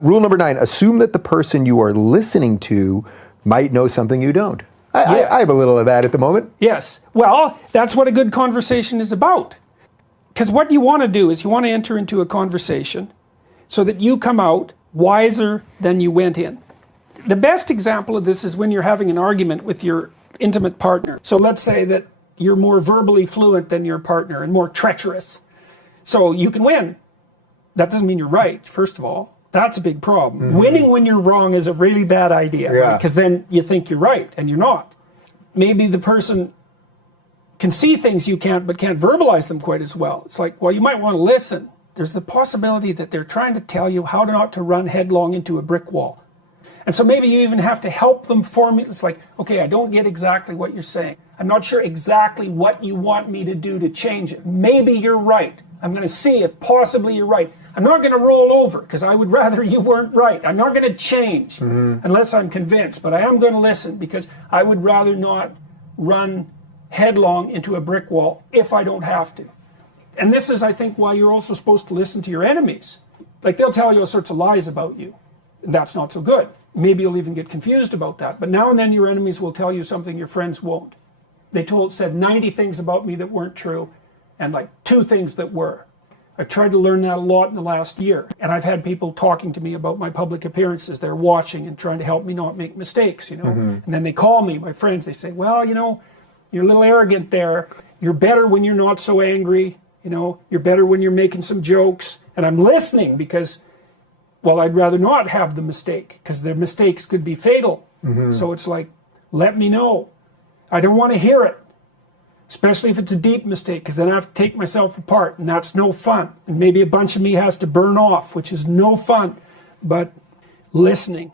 Rule number 9, assume that the person you are listening to might know something you don't. Yes. I have a little of that at the moment. Yes. Well, that's what a good conversation is about. Because what you want to do is you want to enter into a conversation so that you come out wiser than you went in. The best example of this is when you're having an argument with your intimate partner. So let's say that you're more verbally fluent than your partner and more treacherous. So you can win. That doesn't mean you're right, first of all. That's a big problem. Mm-hmm. Winning when you're wrong is a really bad idea. Yeah. Because then you think you're right and you're not. Maybe the person can see things you can't, but can't verbalize them quite as well. It's like, well, you might want to listen. There's the possibility that they're trying to tell you how not to run headlong into a brick wall. And so maybe you even have to help them formulate. It's like, okay, I don't get exactly what you're saying. I'm not sure exactly what you want me to do to change it. Maybe you're right. I'm going to see if possibly you're right. I'm not going to roll over because I would rather you weren't right. I'm not going to change unless I'm convinced, but I am going to listen because I would rather not run headlong into a brick wall if I don't have to. And this is, I think, why you're also supposed to listen to your enemies. Like, they'll tell you all sorts of lies about you. That's not so good. Maybe you'll even get confused about that. But now and then your enemies will tell you something your friends won't. They said 90 things about me that weren't true and like 2 things that were. I've tried to learn that a lot in the last year. And I've had people talking to me about my public appearances. They're watching and trying to help me not make mistakes, you know. And then they call me, my friends, they say, well, you know, you're a little arrogant there. You're better when you're not so angry. You know, you're better when you're making some jokes. And I'm listening because, well, I'd rather not have the mistake because the mistakes could be fatal. So it's like, let me know. I don't want to hear it, especially if it's a deep mistake, because then I have to take myself apart, and that's no fun. And maybe a bunch of me has to burn off, which is no fun. But listening